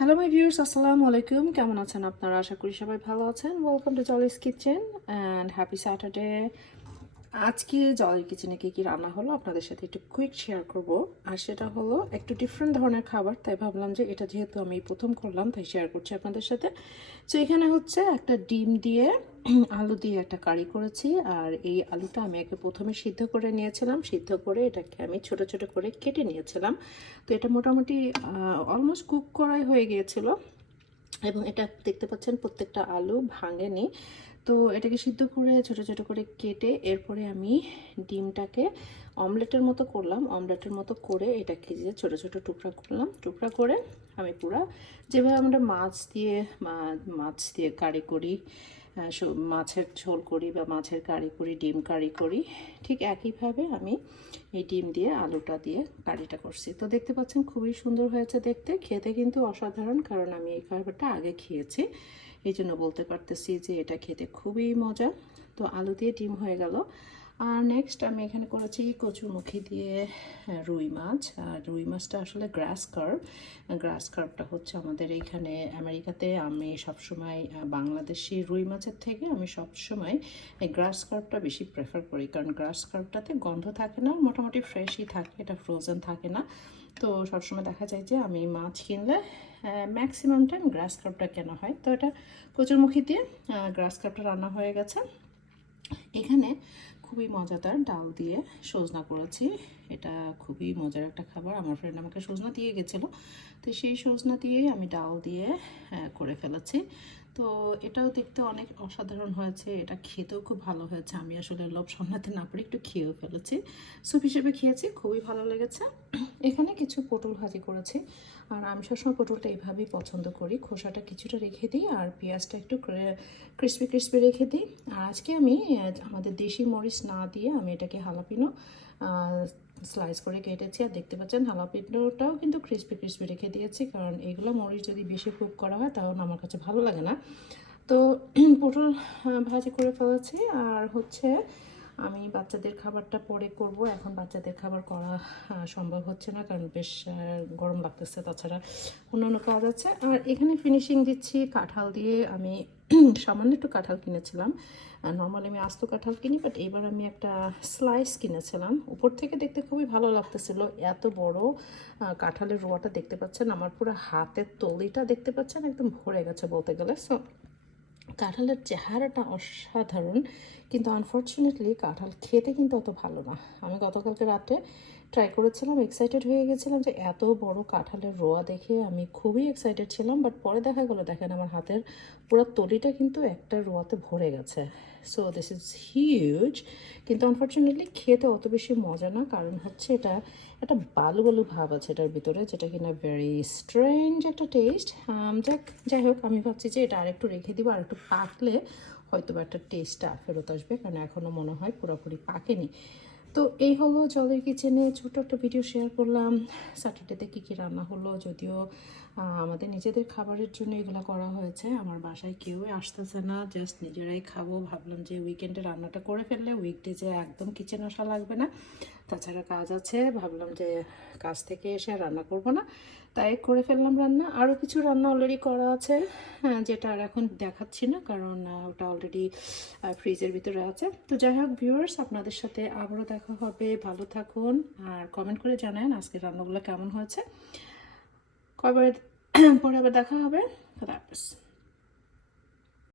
Hello my viewers, আসসালামু আলাইকুম। কেমন আছেন আপনারা? আশা করি সবাই ভালো আছেন। Welcome to জলিস kitchen and happy Saturday. আজকে জলের কিচেনে কী রান্না হলো আপনাদের সাথে একটু কুইক শেয়ার করব। আর সেটা হলো একটু ডিফারেন্ট ধরনের খাবার, তাই ভাবলাম যে এটা যেহেতু আমি প্রথম করলাম তাই শেয়ার করছি আপনাদের সাথে। তো এখানে হচ্ছে একটা ডিম দিয়ে আলু দিয়ে একটা কারি করেছি। আর এই আলুটা আমি একে প্রথমে সিদ্ধ করে নিয়েছিলাম, সিদ্ধ করে এটাকে আমি ছোট ছোট করে কেটে নিয়েছিলাম। তো এটা মোটামুটি অলমোস্ট কুক করাই হয়ে গিয়েছিল এবং এটা দেখতে পাচ্ছেন প্রত্যেকটা আলু ভাঙেনি। তো এটাকে সিদ্ধ করে ছোট ছোট করে কেটে এরপরে আমি ডিমটাকে অমলেটের মতো করলাম। অমলেটের মতো করে এটাকে যে ছোট ছোট টুকরা করলাম, টুকরা করে আমি পুরা যেভাবে আমরা মাছ দিয়ে কারি করি, মাছের ঝোল করি বা মাছের কারি করি, ডিম কারি করি, ঠিক একইভাবে আমি এই ডিম দিয়ে আলুটা দিয়ে কারিটা করছি। তো দেখতে পাচ্ছেন খুবই সুন্দর হয়েছে দেখতে, খেতে কিন্তু অসাধারণ, কারণ আমি এই খাবারটা আগে খেয়েছি, এই জন্য বলতে পারতেছি যে এটা খেতে খুবই মজা। তো আলু দিয়ে ডিম হয়ে গেল। আর নেক্সট আমি এখানে করেছি কচুরমুখী দিয়ে রুই মাছ। আর রুই মাছটা আসলে গ্রাস কার্পটা হচ্ছে আমাদের এইখানে আমেরিকাতে। আমি সবসময় বাংলাদেশি রুই মাছের থেকে আমি সবসময় এই গ্রাস কার্পটা বেশি প্রেফার করি, কারণ গ্রাস কার্পটাতে গন্ধ থাকে না, মোটামুটি ফ্রেশই থাকে, এটা ফ্রোজেন থাকে না। তো সবসময় দেখা যায় যে আমি মাছ কিনলে ম্যাক্সিমাম টাইম গ্রাস কার্পটা কেনা হয়। তো এটা কচুরমুখী দিয়ে গ্রাস কার্পটা রান্না হয়ে গেছে। এখানে খুবই মজাদার ডাল দিয়ে সজনা করেছি। এটা খুবই মজার একটা খাবার, আমার ফ্রেন্ড আমাকে সজনা দিয়ে গেছিলো, তো সেই সজনা দিয়েই আমি ডাল দিয়ে করে ফেলেছি। তো এটাও দেখতে অনেক অসাধারণ হয়েছে, এটা খেতেও খুব ভালো হয়েছে। আমি আসলে লোভ সামলাতে না পারি একটু খেয়েও ফেলেছি, স্যুপ হিসেবে খেয়েছি, খুবই ভালো লেগেছে। এখানে কিছু পটল ভাজি করেছি। আর আমি সবসময় পটলটা এভাবেই পছন্দ করি, খোসাটা কিছুটা রেখে দিই আর পেঁয়াজটা একটু ক্রিস্পি ক্রিস্পি রেখে দিই। আর আজকে আমি আমাদের দেশি মরিচ না দিয়ে আমি এটাকে হালাপিনো স্লাইস করে কেটেছি। আর দেখতে পাচ্ছেন হালাপিনোটাও কিন্তু ক্রিস্পি ক্রিস্পি রেখে দিয়েছি, কারণ এগুলো মরিচ যদি বেশি কুক করা হয় তাহলে আমার কাছে ভালো লাগে না। তো পটল ভাজি করে ফেলেছি। আর হচ্ছে আমি বাচ্চাদের খাবারটা পরে করব, এখন বাচ্চাদের খাবার করা সম্ভব হচ্ছে না, কারণ বেশ গরম লাগতেছে, তাছাড়া অন্যান্য কাজ আছে। আর এখানে ফিনিশিং দিচ্ছি কাঁঠাল দিয়ে। আমি সামান্য একটু কাঁঠাল কিনেছিলাম, নর্মালি আমি আস্ত কাঁঠাল কিনি, বাট এবার আমি একটা স্লাইস কিনেছিলাম। উপর থেকে দেখতে খুবই ভালো লাগতেছিল, এত বড় কাঁঠালের রোয়াটা দেখতে পাচ্ছেন, আমার পুরো হাতের তলিটা দেখতে পাচ্ছেন একদম ভরে গেছে বলতে গেলে। সো কাঁঠালের চেহারাটা অসাধারণ, কিন্তু আনফর্চুনেটলি কাঁঠাল খেতে কিন্তু অত ভালো না। আমি গতকালকে রাতে ট্রাই করেছিলাম, এক্সাইটেড হয়ে গেছিলাম যে এত বড় কাঁঠালের রোয়া দেখে আমি খুবই এক্সাইটেড ছিলাম, বাট পরে দেখা গেলো দেখেন আমার হাতের পুরো তলিটা কিন্তু একটা রোয়াতে ভরে গেছে। সো দিস ইজ হিউজ, কিন্তু আনফর্চুনেটলি খেতে অত বেশি মজা না, কারণ হচ্ছে এটা একটা বালু বালু ভাব আছে এটার ভিতরে, যেটা কিনা ভেরি স্ট্রেঞ্জ একটা টেস্ট। যাই হোক, আমি ভাবছি যে এটা আরেকটু রেখে দিব, আর একটু পাকলে হয়তো বা একটা টেস্টটা ফেরত আসবে, কারণ এখনও মনে হয় পুরোপুরি পাকেনি। তো এই হলো জলের কিচেনে ছোট একটা ভিডিও শেয়ার করলাম। স্যাটারডেতে কী রান্না হলো, যদিও আমাদের নিজেদের খাবারের জন্য এগুলো করা হয়েছে, আমার বাসায় কেউই আসতেছে না, জাস্ট নিজেরাই খাবো। ভাবলাম যে উইকেন্ডে রান্নাটা করে ফেললে উইকডেজে একদম কিচেন আসা লাগবে না, তাছাড়া কাজ আছে, ভাবলাম যে কাজ থেকে এসে রান্না করব না, তাই করে ফেললাম রান্না। আরও কিছু রান্না অলরেডি করা আছে, যেটা আর এখন দেখাচ্ছি না, কারণ ওটা অলরেডি ফ্রিজের ভিতরে আছে। তো যাই হোক ভিউয়ার্স, আপনাদের সাথে আবারও দেখা হবে, ভালো থাকুন আর কমেন্ট করে জানান আজকের রান্নাগুলো কেমন হয়েছে। কবে পরে আবার দেখা হবে, খোদা হাফেজ।